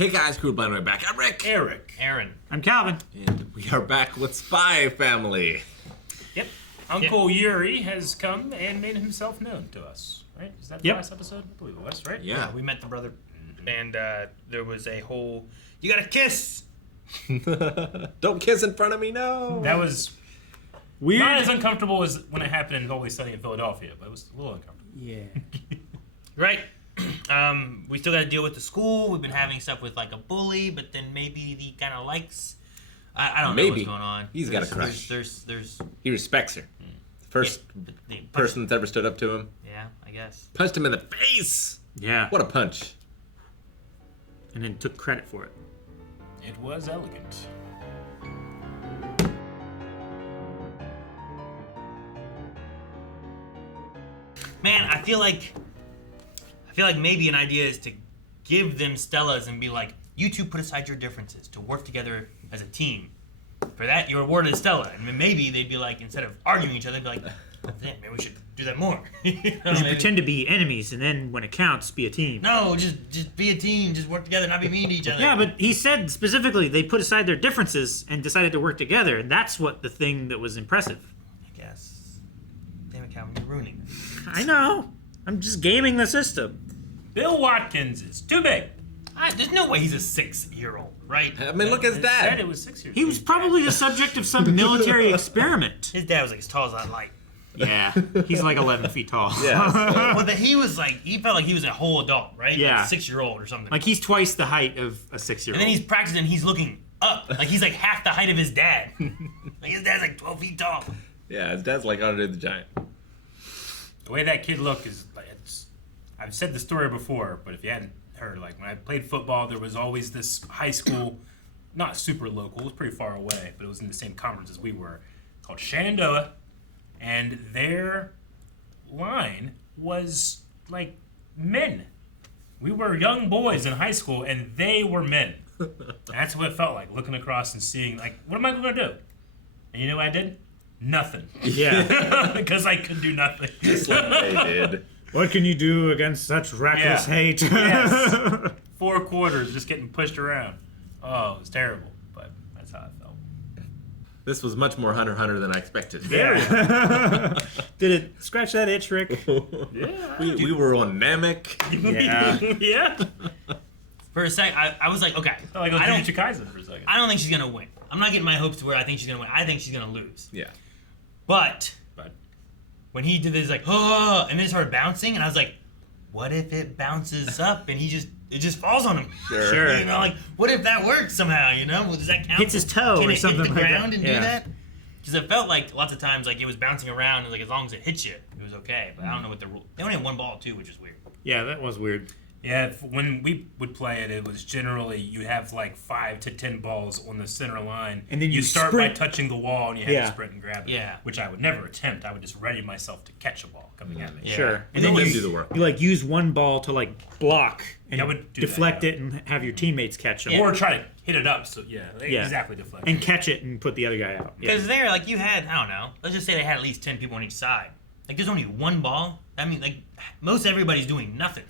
Hey guys, Crew Blind Way back. I'm Rick. Eric. Aaron. I'm Calvin. And we are back with Spy Family. Yep. Uncle Yuri has come and made himself known to us. Right? Is that the last episode? I believe it was, right? Yeah. We met the brother, and there was a whole, you gotta kiss! Don't kiss in front of me, no. That was Weird. not as uncomfortable as when it happened in Always Sunny in Philadelphia, but it was a little uncomfortable. Yeah. Right. We still gotta deal with the school. We've been having stuff with like a bully, but then maybe he kind of likes, I don't know what's going on. He's got a crush. There's He respects her. First the person that's ever stood up to him. Yeah, I guess. Punched him in the face. Yeah. What a punch. And then took credit for it. It was elegant. Man, I feel like maybe an idea is to give them Stellas and be like, you two put aside your differences to work together as a team. For that, you're awarded a Stella. And then maybe they'd be like, instead of arguing each other, they'd be like, oh, damn, maybe we should do that more. You know, You should pretend to be enemies, and then when it counts, be a team. No, just be a team. Just work together, not be mean to each other. Yeah, but he said specifically they put aside their differences and decided to work together, and that's what the thing that was impressive. I guess. Damn it, Calvin, you're ruining this. I know. I'm just gaming the system. Bill Watkins is too big. There's no way he's a 6-year-old, right? I mean, look at his It said dad. it was 6 years. He was probably the subject of some military experiment. His dad was like as tall as that light. Yeah, he's like 11 feet tall. Yeah. Well, but he was like, he felt like he was a whole adult, right? Yeah. Like a 6-year-old or something. Like he's twice the height of a 6-year-old. And then he's practicing, he's looking up. Like he's like half the height of his dad. Like his dad's like 12 feet tall. Yeah, his dad's like Andre the Giant. The way that kid looked is like, I've said the story before, but if you hadn't heard, like when I played football, there was always this high school, not super local, it was pretty far away, but it was in the same conference as we were, called Shenandoah, and their line was like men. We were young boys in high school, and they were men. That's what it felt like, looking across and seeing, like, what am I going to do? And you know what I did? Nothing. Yeah. Because I could do nothing. Just like they did. What can you do against such reckless hate? Yes. 4 quarters just getting pushed around. Oh, it was terrible, but that's how I felt. This was much more Hunter x Hunter than I expected. Yeah. Did it scratch that itch, Rick? Yeah. We were on Namek. Yeah. Yeah. For a sec, I was like, okay, Felt like I was Jujutsu Kaisen for a second. I don't think she's gonna win. I'm not getting my hopes to where I think she's gonna win. I think she's gonna lose. Yeah. But But when he did this, like, oh, and then it started bouncing, and I was like, what if it bounces up and it just falls on him? Sure. You know, like, what if that works somehow? You know, well, does that count? Hits his toe Can or it something hit the like ground that? and Yeah. do that? Because it felt like lots of times, like it was bouncing around, and like as long as it hits you, it was okay. But I don't know what the rule. They only had one ball too, which is weird. Yeah, that was weird. yeah, when we would play it, it was generally you have like 5 to 10 balls on the center line, And then you start sprint. by touching the wall, and you have Yeah. to sprint and grab it. Yeah. Which I would never attempt. I would just ready myself to catch a ball coming at me. Yeah. Sure. And then you do the work. You like use one ball to like block and Yeah, I would do deflect that, yeah. it and have your teammates catch them. Or try to hit it up. So yeah, Yeah. exactly deflect. And catch it and put the other guy out. Yeah. Because there, like, you had, I don't know, let's just say they had at least 10 people on each side. Like, there's only one ball. I mean, like, most everybody's doing nothing.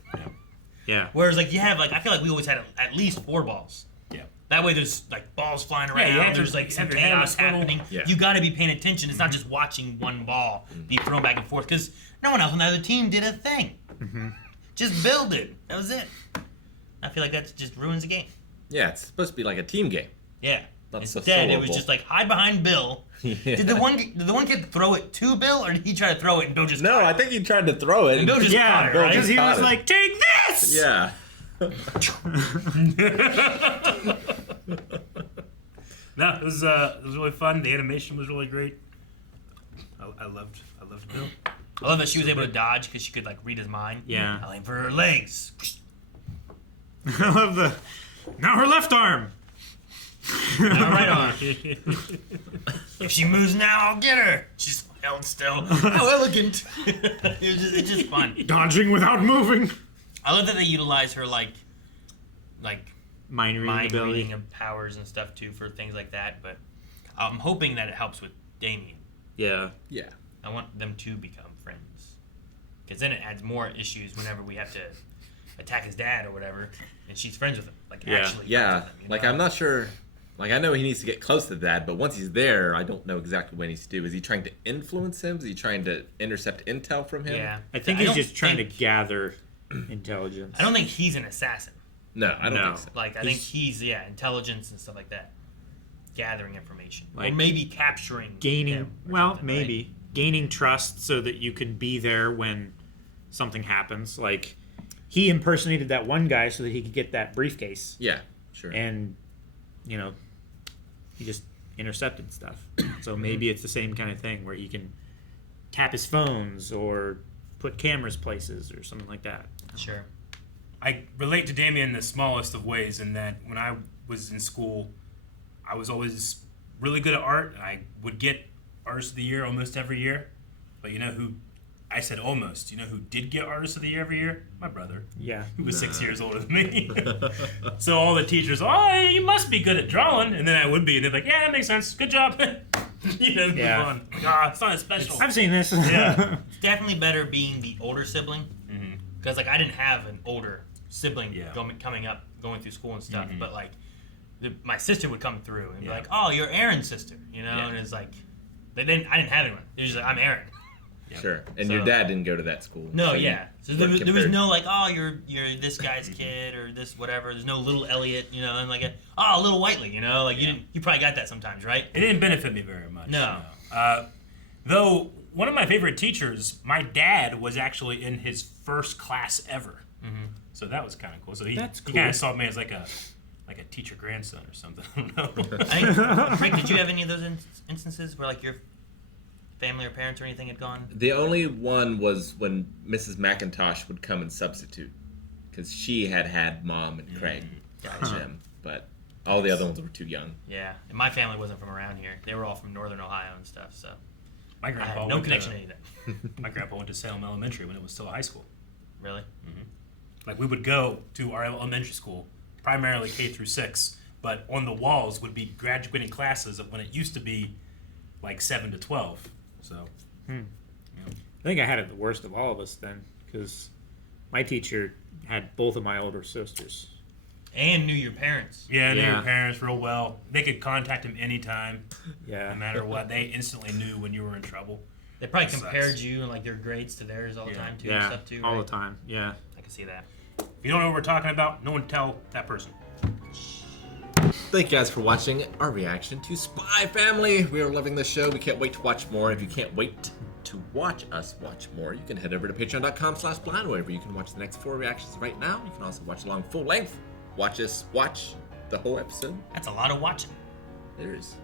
Yeah. Whereas, like, you have, like, I feel like we always had at least 4 balls. Yeah. That way there's, like, balls flying around. you have to- There's, like, you some have your hand on the chaos swivel. happening. Yeah. You got to be paying attention. It's not just watching one ball be thrown back and forth. Because no one else on the other team did a thing. Just build it. That was it. I feel like that just ruins the game. Yeah, it's supposed to be like a team game. Yeah. That's so Instead, it was soloable. just like hide behind Bill. Yeah. Did the one kid throw it to Bill, or did he try to throw it and Bill just No, caught I it? think he tried to throw it. And Bill just Yeah, caught it, Bill right? because he Caught was it. like, take this! Yeah. No, it was really fun. The animation was really great. I loved Bill. I love that she was able to dodge because she could like read his mind. Yeah. I'll aim for her legs. I love the... Now her left arm! Now right arm. If she moves now, I'll get her. She's held still. How elegant. It's just fun. Dodging without moving. I love that they utilize her like Mind reading mind ability. reading of powers and stuff too for things like that. But I'm hoping that it helps with Damien. Yeah. Yeah. I want them to become friends. Because then it adds more issues whenever we have to attack his dad or whatever, and she's friends with him. Like Yeah. actually. Yeah, Friends with him, you like know? I'm not sure. Like I know he needs to get close to that, but once he's there, I don't know exactly what he needs to do. Is he trying to influence him? Is he trying to intercept intel from him? Yeah. I think he's don't just trying to think- gather intelligence. I don't think he's an assassin. No, I don't No. think so. Like I think he's intelligence and stuff like that, gathering information, or Like, maybe capturing Gaining, him or well, something, maybe right? gaining trust so that you can be there when something happens. Like he impersonated that one guy so that he could get that briefcase, Yeah, sure. and you know, he just intercepted stuff. So maybe it's the same kind of thing where he can tap his phones or put cameras places or something like that. Sure. I relate to Damien in the smallest of ways in that when I was in school, I was always really good at art. I would get Artist of the Year almost every year. But you know who, I said almost, you know who did get Artist of the Year every year? My brother. Yeah. Who was 6 years older than me. So all the teachers, oh, you must be good at drawing. And then I would be. And they're like, yeah, that makes sense. Good job. You know, move Yeah. on. Like, ah, it's not as special. I've seen this. Yeah. It's definitely better being the older sibling, because like I didn't have an older sibling Yeah. coming up, going through school and stuff. Mhm. But like, my sister would come through and be Yeah. like, "Oh, you're Aaron's sister," you know, Yeah. and it's like, I didn't have anyone. It was just like, I'm Aaron. Sure. And So- your dad didn't go to that school. No, so you yeah. So weren't there was compared. no like, "Oh, you're this guy's kid" or this whatever. There's no little Elliot, you know, and like, little Whiteley, you know, like Yeah. you probably got that sometimes, right? It didn't benefit me very much. No. Though one of my favorite teachers, my dad was actually in his first class ever. So that was kind of cool. So he That's kind of cool. saw me as like a teacher grandson or something. I don't know. Frank, did you have any of those instances where like your family or parents or anything had gone? The only one was when Mrs. McIntosh would come and substitute, because she had Mom and Craig and Jim, but all the other ones were too young. Yeah, and my family wasn't from around here. They were all from Northern Ohio and stuff. So My I grandpa had no went connection to, to anything. My grandpa went to Salem Elementary when it was still a high school. Really? Like we would go to our elementary school, primarily K through 6, but on the walls would be graduating classes of when it used to be like 7 to 12. So I think I had it the worst of all of us then, because my teacher had both of my older sisters. And knew your parents. yeah, knew Yeah. your parents real well. They could contact him anytime, Yeah. no matter what. They instantly knew when you were in trouble. They probably Sucks. compared you and like their grades to theirs all the time too. And Yeah. stuff too. All right? the time. Yeah. I can see that. If you don't know what we're talking about, no one tell that person. Thank you guys for watching our reaction to Spy Family. We are loving the show. We can't wait to watch more. If you can't wait to watch us watch more, you can head over to patreon.com/blind, where you can watch the next 4 reactions right now. You can also watch along full length. Watch us watch the whole episode. That's a lot of watching. There is.